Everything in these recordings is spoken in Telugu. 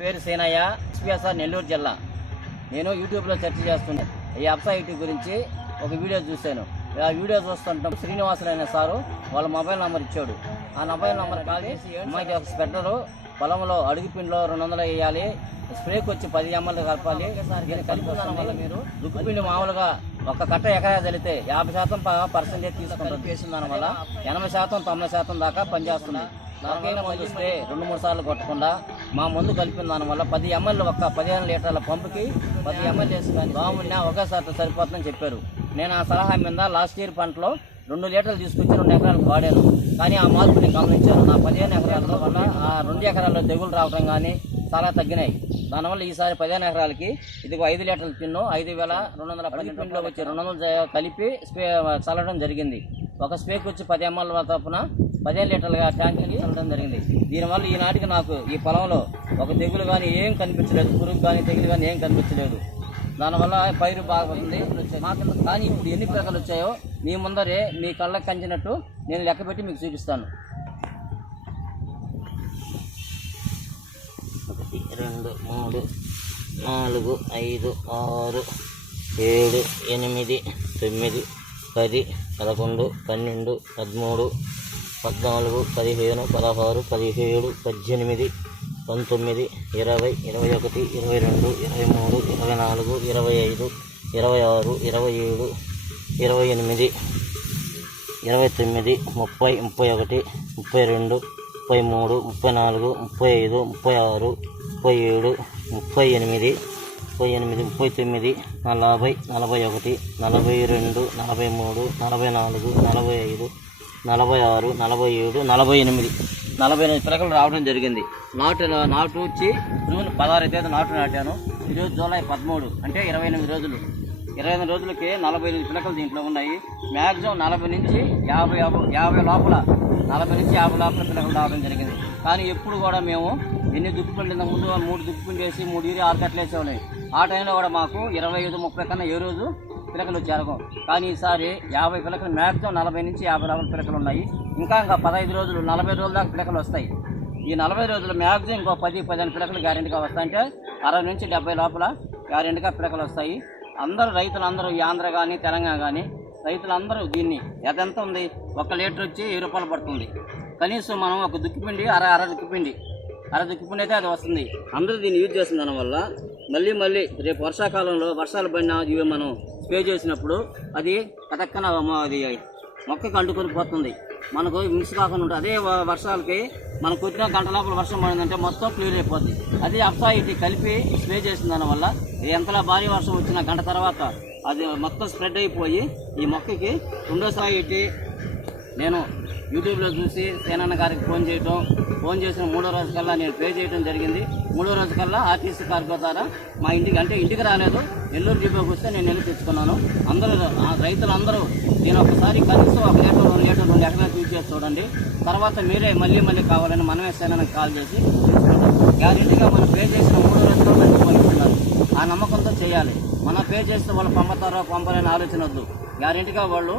పేరు సేనయ్య ఎస్పీఎస్ఆర్ నెల్లూరు జిల్లా. నేను యూట్యూబ్లో సెర్చ్ చేస్తున్నాను ఈ వెబ్సైట్ గురించి ఒక వీడియో చూశాను. ఆ వీడియో చూస్తుంటాం శ్రీనివాసులు అనే సారు వాళ్ళ మొబైల్ నెంబర్ ఇచ్చాడు. ఆ మొబైల్ నెంబర్ కాదు అమ్మాయికి ఒక స్పెట్టరు పొలంలో అడుగు పిండిలో రెండు వందలు వేయాలి. స్ప్రేకి వచ్చి పది ఎంఎల్ కలపాలి. దీన్ని వల్ల మీరు దుక్కుపిండి మామూలుగా ఒక కట్ట ఎకరా చల్లితే యాభై శాతం పర్సెంటేజ్ తీసుకుంటారు చేసిన దానివల్ల ఎనభై శాతం తొంభై శాతం దాకా పనిచేస్తుంది. ఒకే స్ప్రే రెండు మూడు సార్లు కొట్టకుండా మా మందు కలిపిన దానివల్ల పది ఎంఎల్ ఒక పదిహేను లీటర్ల పంపుకి పది ఎంఎల్ వేసి బాగున్నా ఒకేసారి సరిపోతుందని చెప్పారు. నేను ఆ సలహా మీద లాస్ట్ ఇయర్ పంటలో రెండు లీటర్లు తీసుకొచ్చి రెండు ఎకరాలకు వాడాను. కానీ ఆ మార్పు నేను గమనించాను. నా పదిహేను ఎకరాల వల్ల ఆ రెండు ఎకరాల్లో తెగులు రావడం కానీ చాలా తగ్గినాయి. దానివల్ల ఈసారి పదిహేను ఎకరాలకి ఇదిగో ఐదు లీటర్ల పిన్ను ఐదు వేల రెండు వందల పది పిన్లో వచ్చి రెండు వందలు కలిపి చల్లడం జరిగింది. ఒక స్పేక్ వచ్చి పది ఎంఎల్ తప్పున పదిహేను లీటర్లుగా ట్యాంక్కి చల్లడం జరిగింది. దీనివల్ల ఈనాటికి నాకు ఈ పొలంలో ఒక తెగులు కానీ ఏం కనిపించలేదు పురుగు కానీ తెగులు కానీ ఏం కనిపించలేదు. దానివల్ల పైరు బాగుంది. మాకు కానీ ఇప్పుడు ఎన్ని పిలకలు వచ్చాయో మీ ముందరే మీ కళ్ళకి కంచినట్టు నేను లెక్క పెట్టి మీకు చూపిస్తాను. ఒకటి రెండు మూడు నాలుగు ఐదు ఆరు ఏడు ఎనిమిది తొమ్మిది పది పదకొండు పన్నెండు పదమూడు పద్నాలుగు పదిహేను పదహారు పదిహేడు పద్దెనిమిది పంతొమ్మిది ఇరవై ఇరవై ఒకటి ఇరవై రెండు ఇరవై మూడు ఇరవై నాలుగు ఇరవై ఐదు ఇరవై ఆరు ఇరవై ఏడు ఇరవై ఎనిమిది ఇరవై తొమ్మిది ముప్పై ముప్పై ఒకటి ముప్పై రెండు ముప్పై మూడు ముప్పై నాలుగు ముప్పై ఐదు ముప్పై ఆరు ముప్పై ఏడు ముప్పై ఎనిమిది ముప్పై ఎనిమిది ముప్పై తొమ్మిది నలభై నలభై ఒకటి నలభై రెండు నలభై మూడు నలభై నాలుగు నలభై ఐదు నలభై ఆరు నలభై ఏడు నలభై ఎనిమిది. నలభై ఎనిమిది పిలకలు రావడం జరిగింది. నాటు నాటు వచ్చి జూన్ పదహారు తేదీ నాటు నాటాను. ఈరోజు జూలై పదమూడు అంటే ఇరవై ఎనిమిది రోజులు. ఇరవై ఎనిమిది రోజులకి నలభై ఎనిమిది పిలకలు దీంట్లో ఉన్నాయి. మ్యాక్సిమం నలభై నుంచి యాభై యాభై- యాభై లోపల నలభై నుంచి యాభై లోపల పిలకలు రావడం జరిగింది. కానీ ఎప్పుడు కూడా మేము ఎన్ని దుక్కుపండి ముందు మూడు దుక్కుపండి వేసి మూడు ఇరి ఆరు కట్టలు వేసేవాళ్ళం ఆ టైంలో కూడా మాకు ఇరవై ఐదు ముప్పై కన్నా ఏ రోజు పిలకలు వచ్చారు. కానీ ఈసారి యాభై పిలకలు మ్యాక్సిమం నలభై నుంచి యాభై లోపల పిలకలు ఉన్నాయి. ఇంకా ఇంకా పదహైదు రోజులు నలభై రోజుల దాకా పిలకలు వస్తాయి. ఈ నలభై రోజులు మ్యాక్సిమం ఇంకో పది పదిహేను పిలకలు గ్యారెంటీగా వస్తాయంటే అరవై నుంచి డెబ్బై లోపల గ్యారెంటీగా పిలకలు వస్తాయి. అందరూ రైతులందరూ ఈ ఆంధ్ర కానీ తెలంగాణ కానీ రైతులందరూ దీన్ని ఎంత ఉంది. ఒక లీటర్ వచ్చి వెయ్యి రూపాయలు పడుతుంది. కనీసం మనం ఒక దుక్కిపిండి అర అర దుక్కిపిండి అర దుక్కిపిండి అయితే అది వస్తుంది. అందరూ దీన్ని యూజ్ చేస్తున్న వల్ల మళ్ళీ మళ్ళీ రేపు వర్షాకాలంలో వర్షాలు పడిన ఇవి మనం స్ప్రే చేసినప్పుడు అది కతక్కన అది మొక్కకి అంటుకొని పోతుంది. మనకు మిక్స్ కాకుండా ఉంటుంది అదే వర్షాలకి మనం కొట్టిన గంట లోపల వర్షం పడిందంటే మొత్తం క్లియర్ అయిపోద్ది. అది అప్సాయిటీ కలిపి స్ప్రే చేసిన దానివల్ల ఎంతలా భారీ వర్షం వచ్చిన గంట తర్వాత అది మొత్తం స్ప్రెడ్ అయిపోయి ఈ మొక్కకి రెండోసారి నేను యూట్యూబ్లో చూసి సేనన్న గారికి ఫోన్ చేయటం ఫోన్ చేసిన మూడో రోజు కల్లా నేను పే చేయడం జరిగింది. మూడో రోజు కల్లా ఆర్టీసీ కార్గో ద్వారా మా ఇంటికి అంటే ఇంటికి రాలేదు. నెల్లూరు డిపోకి వస్తే నేను వెళ్ళి తెచ్చుకున్నాను. అందరూ రైతులందరూ నేను ఒకసారి కనీసం ఒక లీటర్ రెండు లీటర్ రెండు ఎకరాలు యూజ్ చేసి చూడండి. తర్వాత మీరే మళ్ళీ మళ్ళీ కావాలని మనమే సేనన్నకి కాల్ చేసి తీసుకుంటాం గ్యారెంటీగా మనం పే చేసిన మూడో రోజుల్లో మంచి పంపిస్తున్నారు ఆ నమ్మకంతో చేయాలి. మనం పే చేస్తే వాళ్ళు పంపుతారో పంపరని ఆలోచన వద్దు. గ్యారెంటీగా వాళ్ళు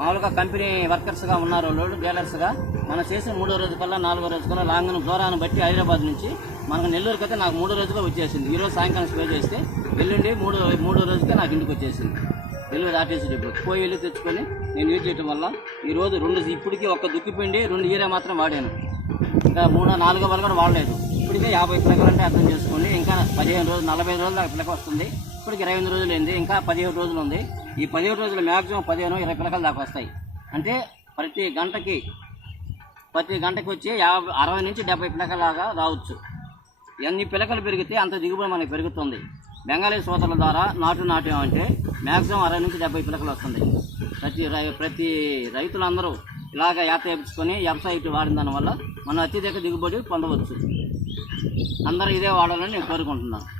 మామూలుగా కంపెనీ వర్కర్స్గా ఉన్నారు వాళ్ళు డీలర్స్గా మనం చేసిన మూడో రోజు కల్లా నాలుగో రోజు కల్లా లాంగ్ దూరాన్ని బట్టి హైదరాబాద్ నుంచి మనకు నెల్లూరుకి అయితే నాకు మూడో రోజుగా వచ్చేసింది. ఈరోజు సాయంకాలం స్ప్రే చేస్తే ఎల్లుండి మూడో మూడో రోజుకే నాకు ఇంటికి వచ్చేసింది. నెల్లూరు ఆర్టీసీ డిపో పోయి వెళ్ళి తెచ్చుకొని నేను యూజ్ చేయడం వల్ల ఈరోజు రెండు ఇప్పటికీ ఒక్క దుక్కిపిండి రెండు ఈరే మాత్రం వాడాను. ఇంకా మూడో నాలుగో వరకు కూడా వాడలేదు. ఇప్పటికే యాభై పిలకలు అంటే అర్థం చేసుకోండి ఇంకా పదిహేను రోజులు నలభై రోజులు దాకా పిలక వస్తుంది. ఇప్పటికి ఇరవై ఎనిమిది రోజులు అయింది ఇంకా పదిహేడు రోజులు ఉంది. ఈ పదిహేడు రోజులు మ్యాక్సిమం పదిహేను ఇరవై పిలకలు దాకా వస్తాయి. అంటే ప్రతి గంటకి ప్రతి గంటకి వచ్చి యాభై అరవై నుంచి డెబ్బై పిలకలాగా రావచ్చు. ఎన్ని పిలకలు పెరిగితే అంత దిగుబడి మనకి పెరుగుతుంది. బెంగాలీ సోదరుల ద్వారా నాటు నాటామంటే మ్యాక్సిమం అరవై నుంచి డెబ్బై పిలకలు వస్తుంది. ప్రతి రై- ప్రతి రైతులందరూ ఇలాగ యాత వేపించుకొని వెబ్సైట్ వాడిన దానివల్ల మనం అత్యధిక దిగుబడి పొందవచ్చు. అందరూ ఇదే వాడాలని నేను కోరుకుంటున్నాను.